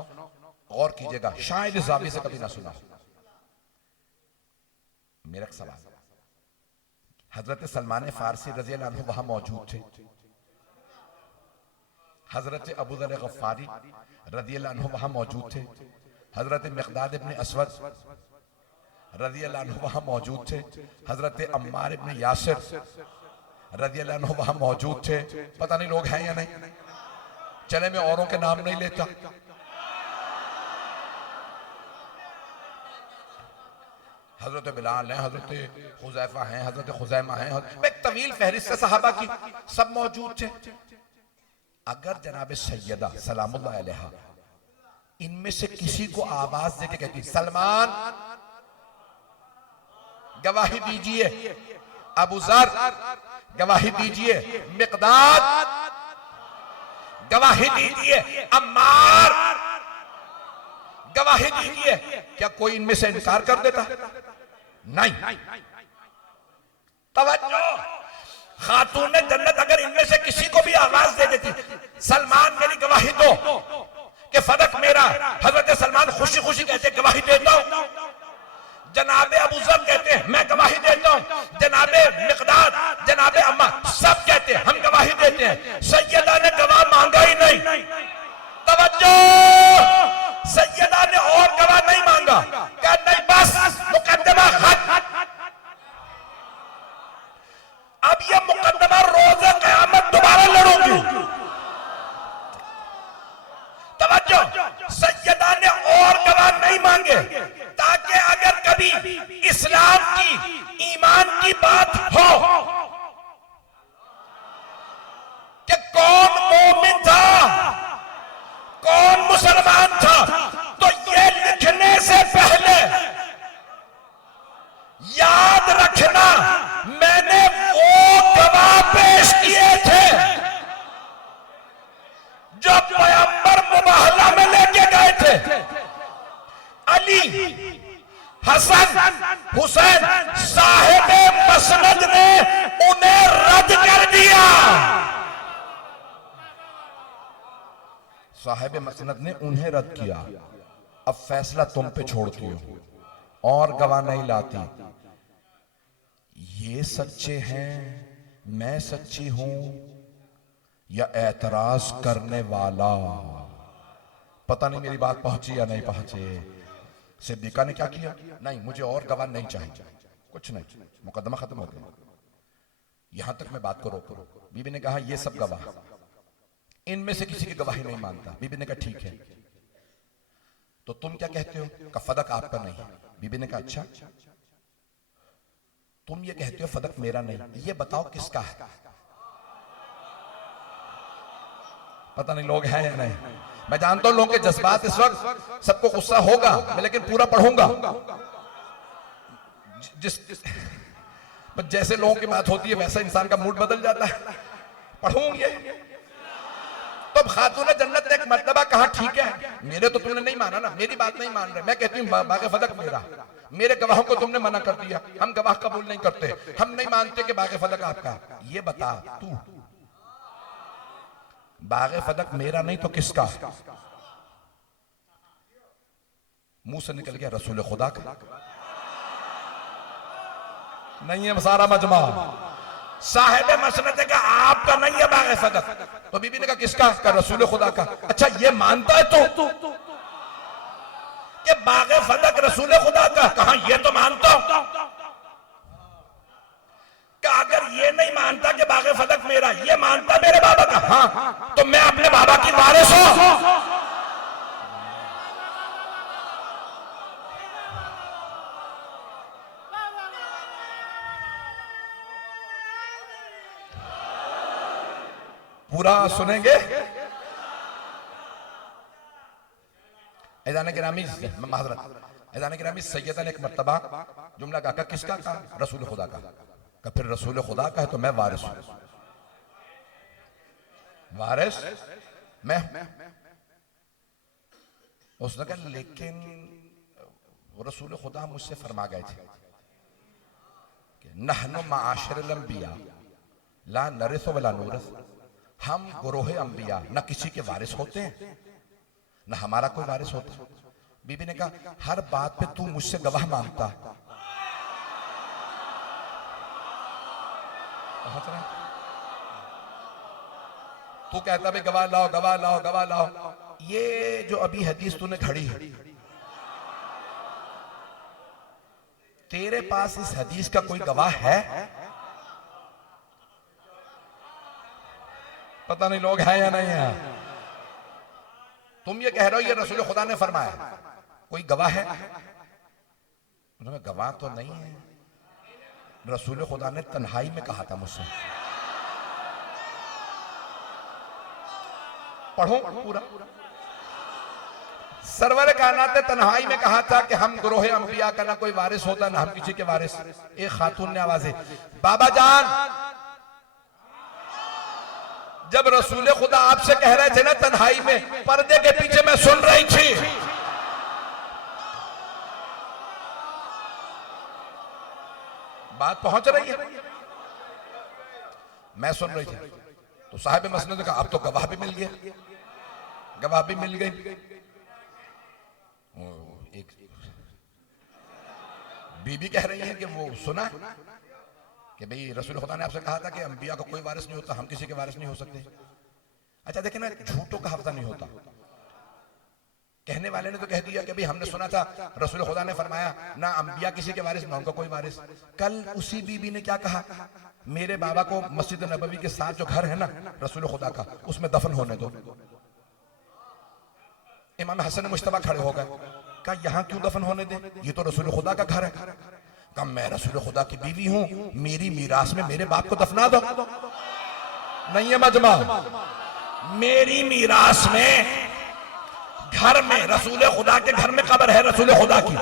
गौर कीजिएगा, शायद इस जाविये से कभी ना सुना। मेरा सवाल, हजरत सलमान फारसी रजी अल्लाह अन्हु वहां मौजूद थे, हजरत अबू ज़र गफ्फारी रजी अल्लाह अन्हु वहां मौजूद थे, हजरत मिक़दाद इब्न असवद रजी अल्लाह अन्हु वहां मौजूद थे, हजरत अम्मार इब्न यासिर रजी अल्लाह अन्हु वहां मौजूद थे। पता नहीं लोग हैं या नहीं, चले मैं औरों के नाम नहीं लेता। हजरत बिलाल हैं, हजरत हुज़ैफा हैं, हजरत खुज़ैमा हैं, एक तवील फहरिस्त है सहाबा की, सब मौजूद थे। अगर जनाब सैयदा सलामुल्लाह अलैहा इनमें से किसी को आवाज देके कहती सलमान गवाही दीजिए, अबू ज़र गवाही दीजिए, मिक़दाद गवाही दीजिए, अम्मार गवाही दीजिए, क्या कोई इनमें से इनकार कर देता? नहीं। तवज्जो, खातून जन्नत अगर इनमें से किसी को भी आवाज दे देती सलमान मेरी गवाही दो कि फदक मेरा, हजरत सलमान खुशी खुशी कहते गवाही देता हूं, जनाबे अबू ज़र कहते हैं मैं गवाही देता हूं, जनाबे मिक़दाद, जनाबे अम्मा सब कहते हैं हम गवाही देते हैं। सैयदा ने गवाह मांगा ही नहीं। तवज्जो, सैयदा ने और गवाह नहीं मांगा, कहा नहीं बस मुकद्दमा खत्म। अब ये मुकद्दमा रोज़े क़यामत दोबारा लड़ूंगी। तवज्जो, सैयदा ने और गवाह नहीं मांगे ताकि अगर कभी इस्लाम की, ईमान की बात हो कि कौन मोमिन था, कौन मुसलमान था, तो ये लिखने से पहले याद रखना मैंने वो गवाह पेश किए थे जो पैगंबर मुबाहला में लेके गए थे। अली, हसन, हुसैन साहिब मसनद ने उन्हें रद्द कर दिया। साहिब मसनद ने उन्हें रद्द किया। अब फैसला तुम पे छोड़ती हो, और गवाह नहीं लाती। ये सच्चे हैं, मैं सच्ची हूं, या एतराज करने वाला? पता नहीं मेरी बात पहुंची या नहीं पहुंची। सिद्दीका ने क्या किया? नहीं, मुझे और गवाह नहीं चाहिए, कुछ नहीं, मुकदमा खत्म हो गया। यहां तक मैं बात को रोको। बीबी ने कहा ये सब गवाह, इनमें से किसी की गवाही नहीं मानता। बीबी ने कहा ठीक है, तो तुम क्या कहते हो? का फदक आपका नहीं। बीबी ने कहा अच्छा, तुम ये कहते हो फदक मेरा नहीं, ये बताओ किसका है? पता नहीं लोग हैं या नहीं। मैं जानता हूं लोगों के जज्बात इस वक्त, सबको गुस्सा होगा, मैं लेकिन पूरा पढ़ूंगा। जैसे लोगों की बात होती है वैसा इंसान का मूड बदल जाता है। पढ़ूंगे तो खातून जन्नत ने एक मर्तबा कहा ठीक है, मेरे तो तुमने नहीं माना ना, मेरी बात नहीं मान रहे, मैं कहती हूँ बागे फदक मेरा, मेरे गवाहों को तुमने मना कर दिया, हम गवाह कबूल नहीं करते, हम नहीं मानते कि बागे फदक आपका। ये बता तू, बागे फदक मेरा नहीं तो किसका? मुंह से निकल गया रसूल खुदा का। नहीं है सारा मजमा। साहिब मसनद का आपका नहीं है बागे फदक, तो बीबी ने कहा किसका? का रसूल खुदा का। अच्छा ये मानता है तो कि बागे फदक रसूल खुदा का? कहा ये तो मानता हूं। अगर ये नहीं मानता कि बागे फदक मेरा, ये मानता मेरे बाबा का, हाँ तो मैं अपने बाबा की वारिस हूं। पूरा सुनेंगे? ऐज़ान गिरामी, माज़रत, ऐज़ान गिरामी, सैयदा ने एक मर्तबा जुमला कहा, किसका? कहा रसूल खुदा का। फिर रसूल खुदा का है तो मैं वारिस हूं। वारिस मैं। उसने कहा लेकिन रसूल खुदा मुझसे फरमा गए थे कि नहनु माशिरल अंबिया ला नरिसु वला नूरस, हम गुरोह अंबिया न किसी के वारिस होते हैं न हमारा कोई वारिस होता। बीबी ने कहा हर बात पे तू मुझसे गवाह मांगता, पहुंच रहे हैं? तू कहता भाई गवाह लाओ गवाह लाओ गवाह लाओ, ये जो अभी हदीस तूने खड़ी है, तेरे पास इस हदीस का कोई गवाह है? पता नहीं लोग हैं या नहीं है। तुम ये कह रहे हो ये रसूल खुदा ने फरमाया, कोई गवाह है? गवाह तो नहीं है। रसूल खुदा ने तन्हाई में कहा था मुझसे, पढ़ो पूरा। सरवर कायनात ने तन्हाई में कहा था कि हम ग्रोह अंबिया का ना कोई वारिस होता ना हम किसी के वारिस। एक खातून ने आवाज दी, बाबा जान, जब रसूल खुदा आपसे कह रहे थे ना तन्हाई में, पर्दे के पीछे मैं सुन रही थी। बात पहुंच रही है? मैं सुन रही थी। तो साहिब मसनद ने कहा अब तो गवाह भी मिल गया, गवाह भी मिल गई। एक बीबी कह रही है कि वो सुना कि भाई रसूल खुदा ने आपसे कहा था कि अंबिया का कोई वारिस नहीं होता, हम किसी के वारिस नहीं हो सकते। अच्छा देखे ना, झूठों का हफ्ता नहीं होता। कहने वाले ने तो कह दिया कि भाई हमने सुना था रसूल खुदा ने फरमाया ना अंबिया किसी के वारिस ना उनका कोई वारिस। कल उसी बीबी ने क्या कहा, मेरे बाबा को मस्जिद नबवी के साथ जो घर है ना रसूल खुदा का, उसमें दफन होने दो। इमाम हसन मुश्तबा खड़े हो गए, कहा यहाँ क्यों दफन होने दे, ये तो रसूल खुदा का घर है। कहा मैं रसूल खुदा की बीवी हूं, मेरी मीरास में मेरे बाप को दफना दो। नहीं है मजमा, मेरी मीरास में घर में रसूल खुदा के घर में कब्र है रसूल खुदा की,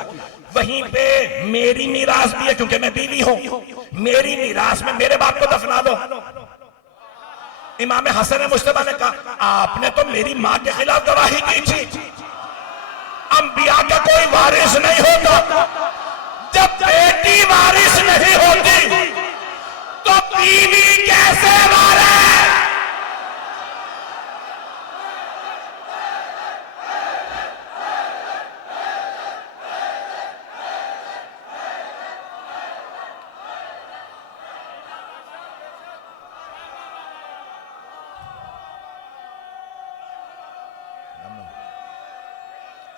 वहीं पे मेरी मीरास भी है क्योंकि मैं बीवी हूं, मेरी मीरास में मेरे बाप को दफना दो। इमाम हसन मुश्तबा ने कहा आपने तो मेरी मां के खिलाफ गवाही दी थी, अंबिया का कोई वारिस नहीं होता। जब बेटी वारिस नहीं होती तो बीवी कैसे वारिस?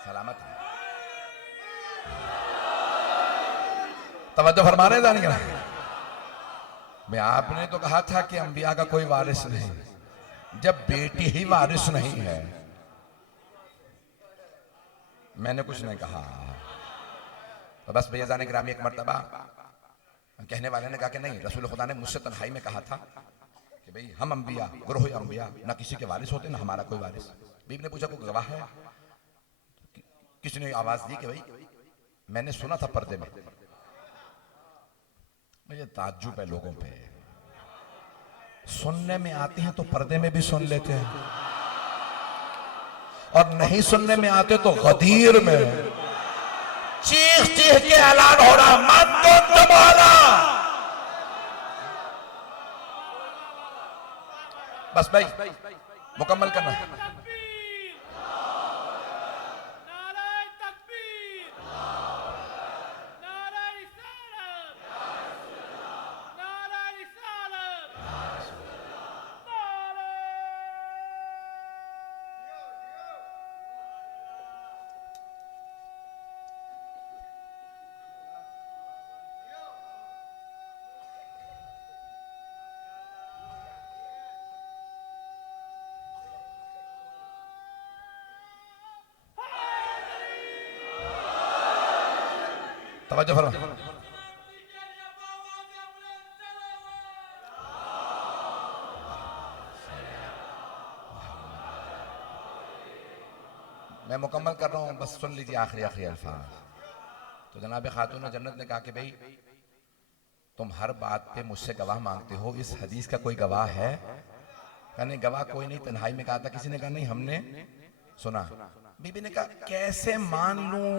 सलामत तवज्जो फरमा रहे जानिए। मैं आपने तो कहा था कि अंबिया का कोई वारिस नहीं, जब बेटी ही वारिस नहीं है, मैंने कुछ नहीं कहा। तो बस भैया जाने ग्रामी एक मर्तबा कहने वाले ने कहा कि नहीं रसूल खुदा ने मुझसे तन्हाई में कहा था कि भाई हम अंबिया ग्रोह अंबिया ना किसी के वारिस होते ना हमारा कोई वारिस। बीबी ने पूछा कोई गवाह है? किसी ने आवाज दी कि भाई मैंने सुना था पर्दे में। मुझे ताज्जुब है लोगों पे, सुनने में आते हैं तो पर्दे में भी सुन लेते हैं, और नहीं सुनने में आते तो गदीर में चीख चीख के ऐलान हो रहा मत दो तुम्हारा। बस भाई मुकम्मल करना। तवज्जो फरमा। मैं मुकम्मल कर रहा हूं, बस सुन लीजिए आखिरी आखिरी अल्फाज। तो जनाब खातून जन्नत ने कहा कि भाई तुम हर बात पे मुझसे गवाह मांगते हो, इस हदीस का कोई गवाह है? कहा नहीं गवाह कोई नहीं। तन्हाई में कहा था, किसी ने कहा नहीं हमने सुना। बीबी ने कहा कैसे मान लूं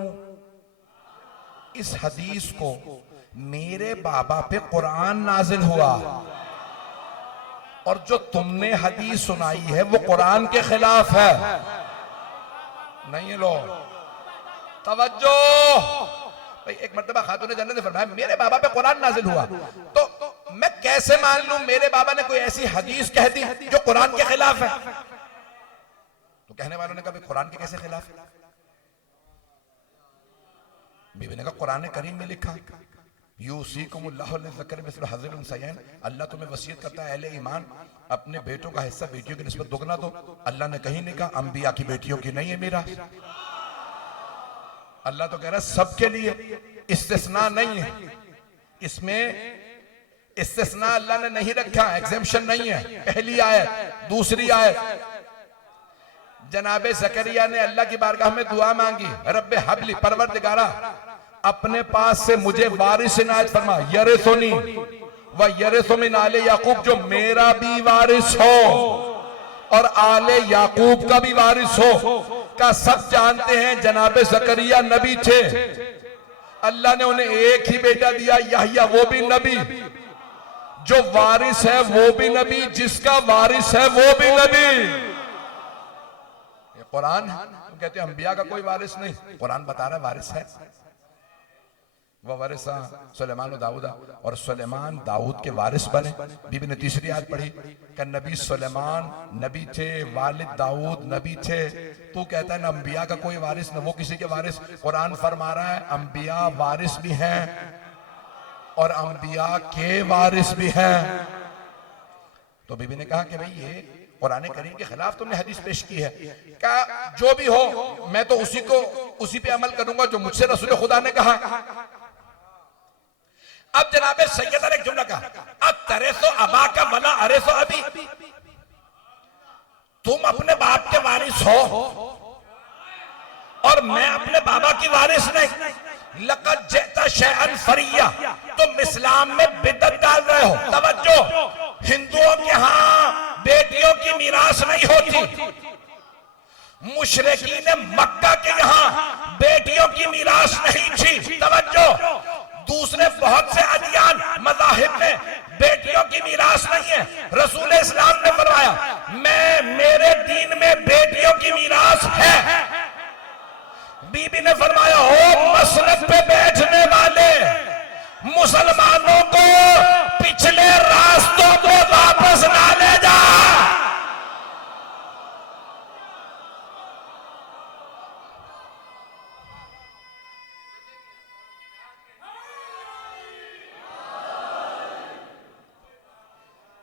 इस हदीस को, मेरे बाबा पे कुरान नाजिल हुआ और जो तुमने हदीस सुनाई है वो कुरान के खिलाफ है। नहीं है लो तवज्जो। भाई एक मर्तबा खातून जन्नत ने फरमाया मेरे बाबा पे कुरान नाजिल हुआ तो मैं कैसे मान लूं मेरे बाबा ने कोई ऐसी हदीस कह दी जो कुरान के खिलाफ है? तो कहने वालों ने कहा कुरान के कैसे खिलाफ है? बीबी ने कहा कुरान करीम में लिखा अल्लाह तुम्हें वसीयत करता है अहले ईमान अपने बेटों का हिस्सा बेटियों की निस्बत दुगना दो। अल्लाह ने कहीं नहीं कहा अंबिया की बेटियों की नहीं है मेरा। अल्लाह तो कह रहा है सबके लिए, इस्तिस्ना नहीं है इसमें। इस्तिस्ना अल्लाह ने नहीं रखा, एग्जेम्पशन नहीं है। पहली आयत। दूसरी आयत, जनाबे ज़करिया ने अल्लाह की बारगाह में दुआ मांगी, रब्बे हबली, परवरदिगारा अपने पास से मुझे वारिस इनायत फरमा, यरिसुनी व यरिसु मिन आले याकूब, जो मेरा भी वारिस हो और आले याकूब का भी वारिस हो। का सब जानते हैं जनाबे ज़करिया नबी थे, अल्लाह ने उन्हें एक ही बेटा दिया यहया, वो भी नबी। जो वारिस है वो भी नबी, जिसका वारिस है वो भी नबी। ये कुरान है। तुम कहते हैं अंबिया का कोई वारिस नहीं, कुरान बता रहा है वारिस है। वह वारिसा सुलेमान और दाऊदा, और सुलेमान दाऊद के वारिस बने। बीबी ने तीसरी आयत पढ़ी कि नबी सुलेमान नबी थे, वालिद दाऊद नबी थे। तू कहता है ना अंबिया का कोई वारिस, ना वो किसी के वारिस। कुरान फरमा रहा है अंबिया वारिस भी हैं और अंबिया के वारिस भी हैं। तो बीबी ने कहा कि भाई ये कुरान करीम के खिलाफ तुमने हदीस पेश की है। क्या जो भी हो मैं तो उसी पे अमल करूंगा जो मुझसे रसूल खुदा ने कहा। अब जनाबे सैयदा ने एक जुमला कहा, अब तरेसो अबा का वला अरेसो अभी, तुम अपने बाप के वारिस हो और मैं अपने बाबा की वारिस नहीं। लक़द जिअता शैअन फरिया, तुम इस्लाम में बिदअत डाल रहे हो। तवज्जो, हिंदुओं के यहां बेटियों की मीरास नहीं होती, मुशरिकीन मक्का के यहां बेटियों की मीरास नहीं थी। तवज्जो, दूसरे बहुत से अदियान मज़ाहिब में बेटियों की मीरास नहीं है। रसूल इस्लाम ने फरमाया मेरे दीन में बेटियों की मीरास है। बीबी ने फरमाया हो मसनद पे बैठने वाले मुसलमानों को पिछले रास्तों पे वापस ना ले जा।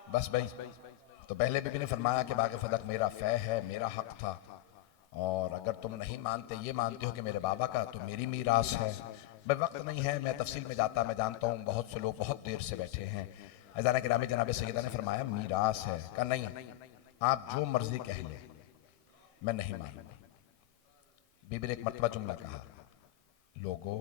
बस भाई, तो पहले बीबी ने फरमाया कि बाग़ फदक मेरा फ़ै है, मेरा हक था, और अगर तुम नहीं मानते, ये मानते हो कि मेरे बाबा का, तो मेरी मीरास है। भाई वक्त नहीं है मैं तफसील में जाता, मैं जानता हूँ बहुत से लोग बहुत देर से बैठे हैं। अज़ान किरामी जनाब सैयदा ने फरमाया मीरास है। कहा नहीं, आप जो मर्जी कह ले, मैं नहीं मानूंगा। बीबी ने एक मरतबा जुमला कहा, लोगो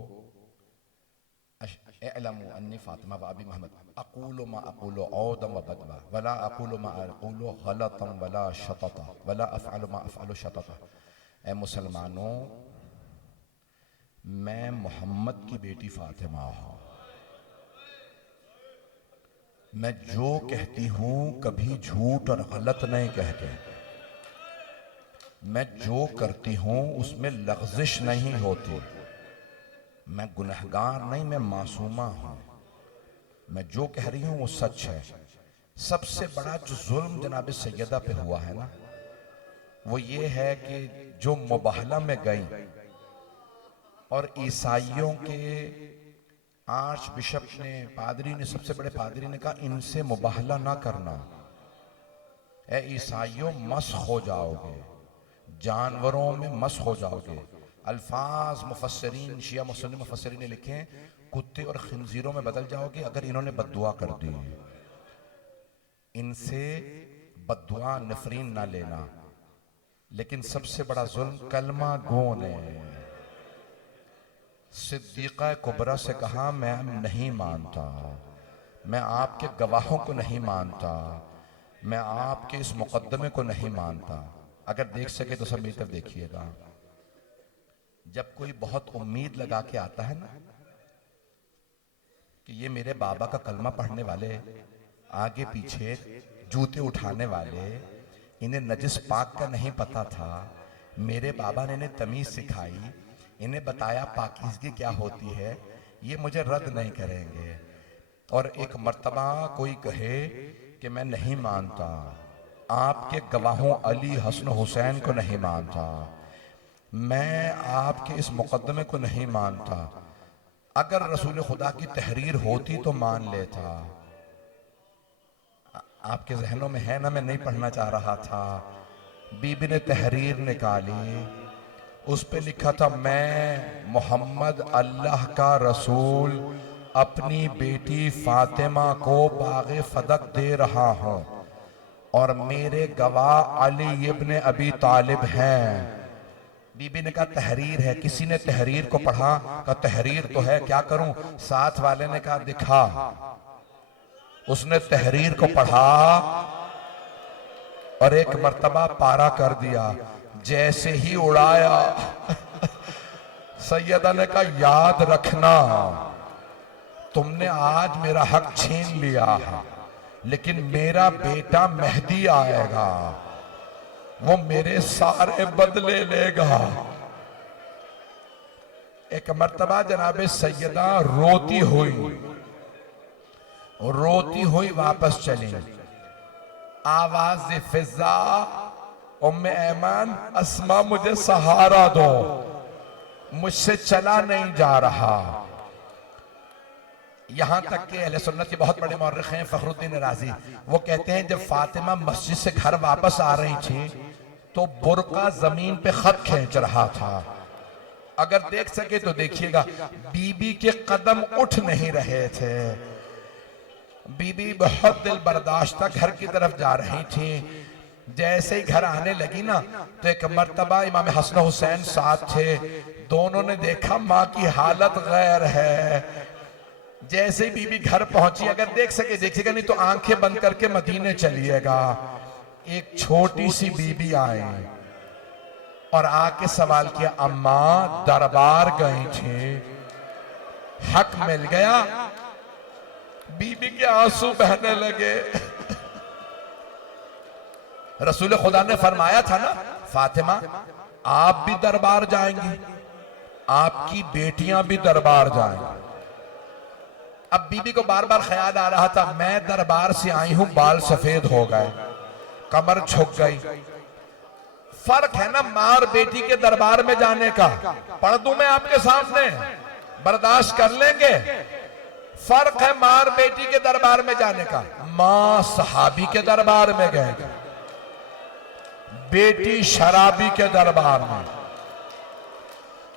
अअलमु अन्नी फातिमा व अबी मोहम्मद अक़ूलु मा अक़ूलु औदम व बदवा वला अक़ूलु मा अक़ूलु गलतम वला शतता वला अफ़अलु मा अफ़अलु शतता। ए मुसलमानों, मैं मोहम्मद की बेटी फातिमा हूँ, मैं जो कहती हूँ कभी झूठ और गलत नहीं कहते, मैं जो करती हूँ उसमें लग़ज़िश नहीं होती, मैं गुनहगार नहीं, मैं मासूमा हूं, मैं जो कह रही हूं वो सच है। सबसे बड़ा जो जुल्म जनाब सैयदा पे हुआ है ना, वो ये है कि जो मुबाहला में गई और ईसाइयों के आर्च बिशप ने, पादरी ने, सबसे बड़े पादरी ने कहा इनसे मुबाहला ना करना, ए ईसाइयों मस्ख हो जाओगे, जानवरों में मस्ख हो जाओगे। अल्फाज मुफस्सरीन, शिया मुस्लिम मुफस्सरीन ने लिखे कुत्ते और खिंजीरों में बदल जाओगे अगर इन्होंने बद्दुआ कर दी। इनसे बद्दुआ नफरीन ना लेना। लेकिन सबसे बड़ा जुल्म कलमा गो ने सिद्दीक़ा कुबरा से कहा मैं नहीं मानता, मैं आपके गवाहों को नहीं मानता, मैं आपके इस मुकद्दमे को नहीं मानता। अगर देख सके तो सब मेरी तरफ देखिएगा। जब कोई बहुत उम्मीद लगा के आता है ना कि ये मेरे बाबा का कलमा पढ़ने वाले, आगे पीछे जूते उठाने वाले, इन्हें नजिस पाक का नहीं पता था, मेरे बाबा ने इन्हें तमीज सिखाई, इन्हें बताया पाकीज़गी क्या होती है, ये मुझे रद्द नहीं करेंगे। और एक मर्तबा कोई कहे कि मैं नहीं मानता, आपके गवाहों अली हसन हुसैन को नहीं मानता, मैं आपके इस मुकदमे को नहीं मानता, अगर रसूल खुदा की तहरीर होती तो मान लेता। आपके जहनों में है ना, मैं नहीं पढ़ना चाह रहा था। बीबी ने तहरीर निकाली, उस पे लिखा था, मैं मोहम्मद अल्लाह का रसूल अपनी बेटी फातिमा को बाग़े फदक दे रहा हूं और मेरे गवाह अली इब्न अबी तालिब हैं। बीबी ने कहा तहरीर है। किसी ने तहरीर को पढ़ा, कहा तहरीर तो है, क्या करूं? साथ वाले ने कहा दिखा। उसने तहरीर को पढ़ा और एक मर्तबा पारा कर दिया। जैसे ही उड़ाया सैयदा ने कहा याद रखना, तुमने आज मेरा हक छीन लिया है, लेकिन मेरा बेटा मेहदी आएगा, वो मेरे सारे बदले लेगा। एक मर्तबा जनाबे सैयदा रोती हुई वापस चली। आवाज फिजा, उम्मे ऐमान, अस्मा मुझे सहारा दो, मुझसे चला नहीं जा रहा। यहां तक कि अहले सुन्नत के बहुत बड़े मौर्रिख हैं फखरुद्दीन राजी, वो कहते हैं जब फातिमा मस्जिद से घर वापस आ रही थी तो बुर्का जमीन पे खत खींच रहा था। अगर देख सके तो देखिएगा, बीबी के कदम उठ नहीं रहे थे। बीबी बहुत दिल बर्दाश्त घर की तरफ जा रही थी। जैसे ही घर आने लगी ना, तो एक मर्तबा इमाम हसन हुसैन साथ थे। दोनों ने देखा माँ की हालत गैर है। जैसे ही बीबी घर पहुंची, अगर देख सके देखिएगा, नहीं तो आंखें बंद करके मदीने चलिएगा। एक छोटी सी बीबी आई और आके सवाल किया, अम्मा दरबार गई थी, हक मिल गया? बीबी के आंसू बहने लगे। रसूल खुदा ने फरमाया था ना, फातिमा आप भी दरबार जाएंगी, आपकी बेटियां भी दरबार जाएंगी। अब बीबी को बार बार ख्याल आ रहा था, मैं दरबार से आई हूं, बाल सफेद हो गए, कमर झुक गई। फर्क है ना मां और बेटी के दरबार में जाने का। पढ़ दूं मैं आपके सामने, बर्दाश्त कर लेंगे? फर्क है मां और बेटी के दरबार में जाने का। मां सहाबी के दरबार में गए, बेटी शराबी के दरबार में।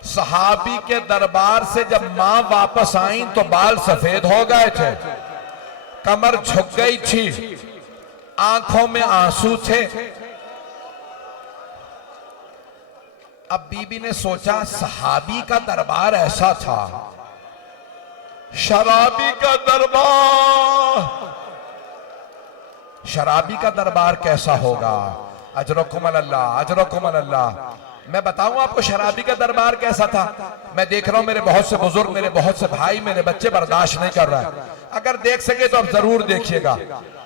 सहाबी के दरबार से जब मां वापस आई तो बाल सफेद हो गए थे, कमर झुक गई थी, आंखों में आंसू थे। अब बीबी ने सोचा, सहाबी का दरबार ऐसा था, शराबी का दरबार कैसा होगा? अजरकुम अल्लाह, अजरकुम अल्लाह। मैं बताऊं आपको शराबी का दरबार कैसा था? मैं देख रहा हूं मेरे बहुत से बुजुर्ग, मेरे बहुत से भाई, मेरे बच्चे बर्दाश्त नहीं कर रहे हैं। अगर देख सके तो अब जरूर देखिएगा।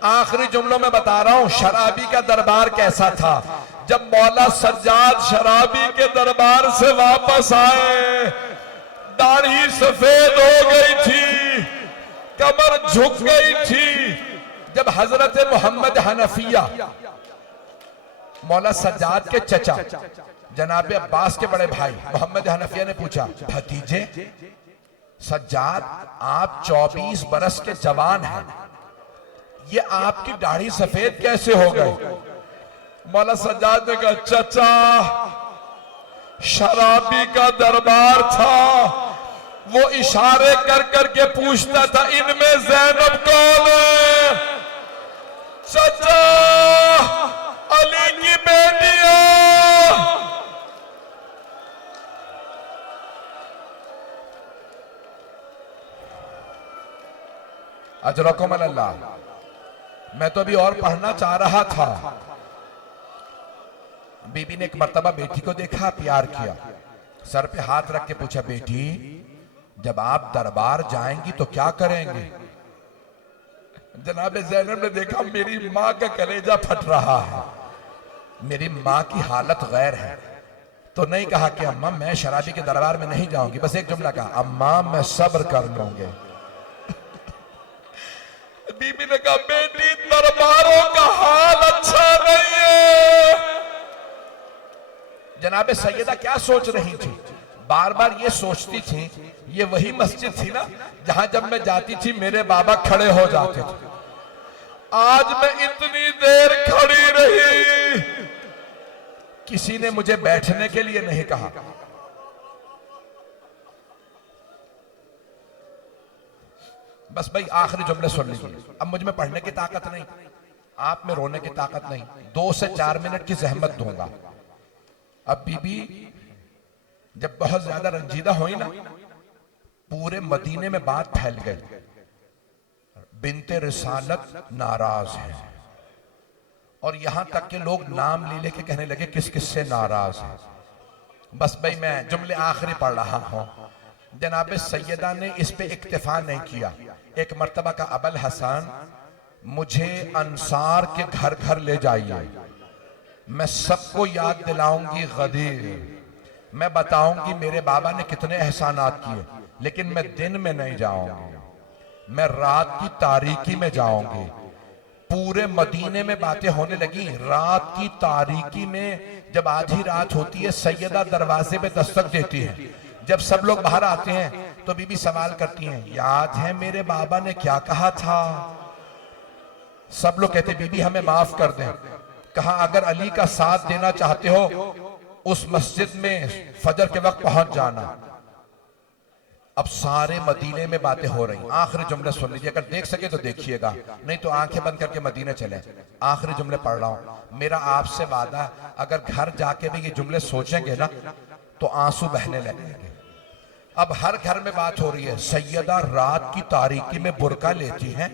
आखिरी जुमलों में बता रहा हूं शराबी का दरबार कैसा था। जब मौला सज्जाद शराबी के दरबार से वापस आए, दाढ़ी सफेद हो गई थी, कमर झुक गई थी। जब हजरत मोहम्मद हनफिया, मौला सज्जाद के चचा जनाबे अब्बास के बड़े भाई मोहम्मद हनफिया ने पूछा, भतीजे सज्जाद आप 24 बरस के जवान हैं, ये आपकी दाढ़ी सफेद कैसे हो गई? मौला सज्जाद ने कहा, चचा शराबी का दरबार था, वो इशारे कर करके पूछता था, इनमें ज़ैनब कौन है? चचा अली की बेटी है। अजरकुम अल्लाह। मैं तो अभी और पढ़ना चाह रहा था। बीबी ने एक मर्तबा बेटी को देखा, प्यार किया, सर पे हाथ रख के पूछा, बेटी जब आप दरबार जाएंगी तो क्या करेंगे? जनाब ज़ैनब ने देखा मेरी माँ का कलेजा फट रहा है, मेरी माँ की हालत गैर है, तो नहीं कहा कि अम्मा मैं शराबी के दरबार में नहीं जाऊंगी, बस एक जुमला कहा, अम्मा मैं सब्र कर लूंगी। बीबी ने कहा बेटी दरबारों का हाल अच्छा नहीं है। जनाबे सैयदा क्या सोच रही थी? बार बार ये सोचती थी, ये वही मस्जिद थी ना जहां जब मैं जाती थी मेरे बाबा खड़े हो जाते थे। आज मैं इतनी देर खड़ी रही, किसी ने मुझे बैठने के लिए नहीं कहा। बस भाई आखिरी जुमले सुन लीजिए। अब मुझ में पढ़ने की ताकत नहीं, आप में रोने की ताकत नहीं। 2 से 4 मिनट की जहमत दूंगा। अब बीबी जब बहुत ज्यादा रंजीदा हुई ना, पूरे मदीने में बात फैल गई, बिनते रिसालत नाराज है। और यहां तक के लोग नाम ले लेके कहने लगे किस किस से नाराज है। बस भाई मैं जुमले आखिरी पढ़ रहा हूं। जनाब सैयदा ने इस पे इक्तिफा नहीं किया। एक मर्तबा का अबल हसन, मुझे अंसार के घर घर ले जाइए, मैं सबको याद दिलाऊंगी गदीर, मैं बताऊंगी मेरे बाबा ने कितने एहसानात किए, लेकिन मैं दिन में नहीं जाऊंगी, मैं रात की तारीकी में जाऊंगी। पूरे मदीने में बातें होने लगी। रात की तारीकी में जब आधी रात होती है, सैयदा दरवाजे पे दस्तक देती है। जब सब लोग बाहर आते हैं तो बीबी सवाल करती हैं, याद है मेरे बाबा ने क्या कहा था? सब लोग कहते बीबी हमें माफ कर दें। कहा अगर अली का साथ देना चाहते हो उस मस्जिद में फजर के वक्त पहुंच जाना। अब सारे मदीने में बातें हो रही। आखिरी जुमले सुन लीजिए, अगर देख सके तो देखिएगा, नहीं तो आंखें बंद करके मदीने चले। आखिरी जुमले पढ़ रहा हूं। मेरा आपसे वादा, अगर घर जाके भी ये जुमले सोचेंगे ना तो आंसू बहने लगेंगे। अब हर घर में बात हो रही है। सैयदा रात की तारीकी में बुरका लेती हैं,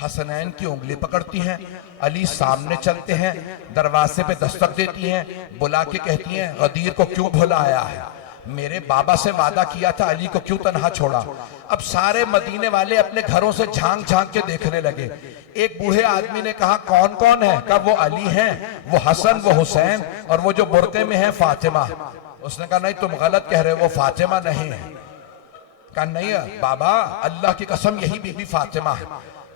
हसनैन की उंगली पकड़ती हैं, अली सामने चलते हैं, दरवाजे पे दस्तक देती हैं, बुला के कहती हैं गदीर को क्यों भुलाया है? मेरे बाबा से वादा किया था, अली को क्यों तन्हा छोड़ा? अब सारे मदीने वाले अपने घरों से झांक झांक के देखने लगे। एक बूढ़े आदमी ने कहा कौन कौन है? कहा वो अली हैं, वो हसन, वो हुसैन, और वो जो बुरके में है फातिमा। उसने कहा नहीं तुम गलत कह रहे हो, वो फातिमा नहीं है। कहा नहीं बाबा, अल्लाह की कसम यही बीबी फातिमा है।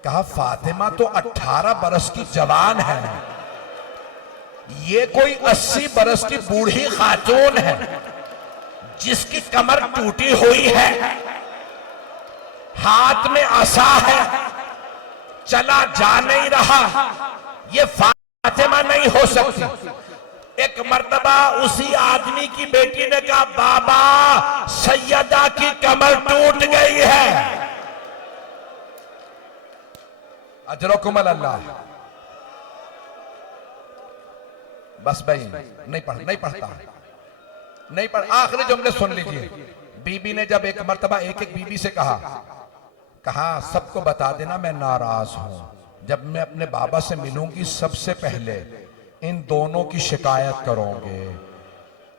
कहा फातिमा तो 18 बरस की जवान है, ये कोई 80 बरस की बूढ़ी खातून है जिसकी कमर टूटी हुई है, हाथ में असा है, चला जा नहीं रहा, ये फातिमा नहीं हो सकती। एक मर्तबा उसी आदमी की बेटी ने कहा बाबा सैयदा की कमर टूट गई है। अजरकुम अल्लाह। बस भाई नहीं पढ़ता नहीं पढ़। आखिरी जुमले सुन लीजिए। बीबी ने जब एक मर्तबा एक एक बीबी से कहा सबको बता देना मैं नाराज हूं, जब मैं अपने बाबा से मिलूंगी सबसे पहले इन दोनों की शिकायत करोगे।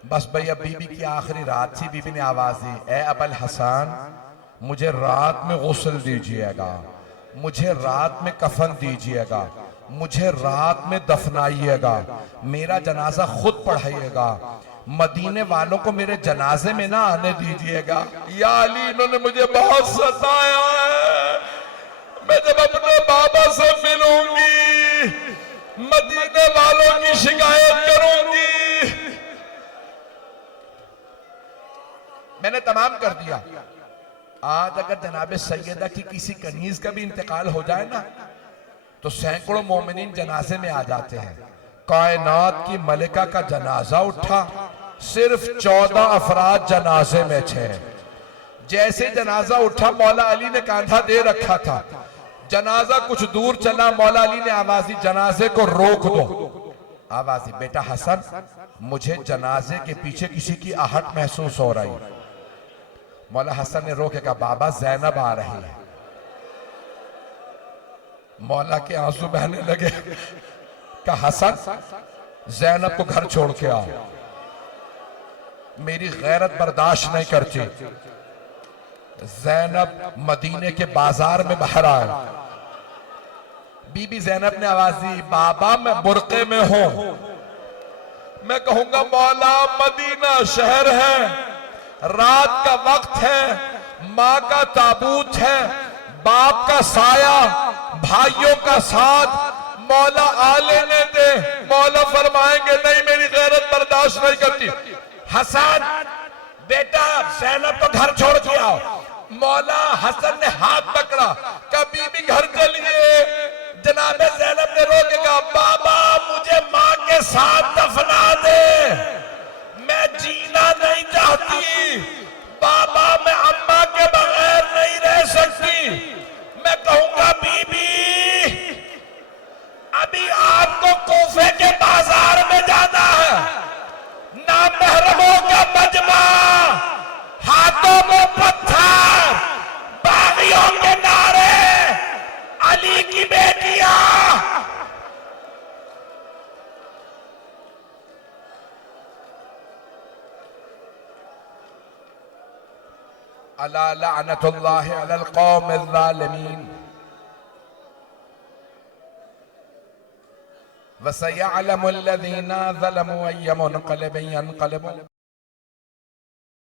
बस भाई अब बीबी की आखिरी रात थी। बीबी ने आवाज दी, ए अबल हसन मुझे रात में गुस्ल दीजिएगा, मुझे रात में कफन दीजिएगा, मुझे रात में दफनाइएगा, मेरा जनाजा खुद पढ़ाइएगा, मदीने वालों को मेरे जनाजे में ना आने दीजिएगा। या अली इन्होंने मुझे बहुत सताया है, मैं जब अपने बाबा से मिलूंगी मदीने वालों की शिकायत करूंगी। मैंने तमाम कर दिया। आज अगर जनाबे सैयदा की किसी कनीज का भी इंतकाल हो जाए ना तो सैकड़ों मोमिनीन जनाजे में आ जाते हैं। कायनात की मलिका का जनाजा उठा, सिर्फ 14 अफराद जनाजे में थे। जैसे जनाजा उठा मौला अली ने कांधा दे रखा था, जनाजा कुछ दूर चला, मौला अली ने आवाज दी जनाजे को रोक दो। आवाज दी बेटा हसन मुझे जनाजे के पीछे किसी की आहट महसूस हो रही। मौला हसन ने रोके कहा बाबा जैनब आ रही है। मौला के आंसू बहने लगे। कहा हसन जैनब को घर छोड़ के आओ, मेरी गैरत बर्दाश्त नहीं करती। जैनब मदीने के बाजार में बाहर आए। बीबी जैनब ने आवाज दी बाबा मैं बुरके में हूं। मैं कहूंगा मौला मदीना शहर है, रात का वक्त है, माँ का ताबूत है, बाप का साया भाइयों का साथ मौला आ लेने दे। मौला फरमाएंगे नहीं, मेरी गैरत बर्दाश्त नहीं करती। हसन बेटा ज़ैनब तो घर छोड़ के आओ। मौला हसन ने हाथ पकड़ा, कभी भी घर चलिए। जनाबे ज़ैनब ने रोक के कहा, बाबा मुझे माँ के साथ दफना दे, मैं जीना नहीं चाहती। बाबा मैं अम्मा के बगैर नहीं रह सकती। मैं कहूंगा बीबी अभी आपको कोफे के बाजार में जाना है, नामहरमों का मजमा, हाथों में पत्थर, बागियों के नारे, अली की बेटियां। अला लअनतुल्लाहि अलल कौमिज़ ज़ालिमीन वसयअलमुल्लज़ीना ज़लमू अय्य मुनक़लिबिन यन्क़लिबून।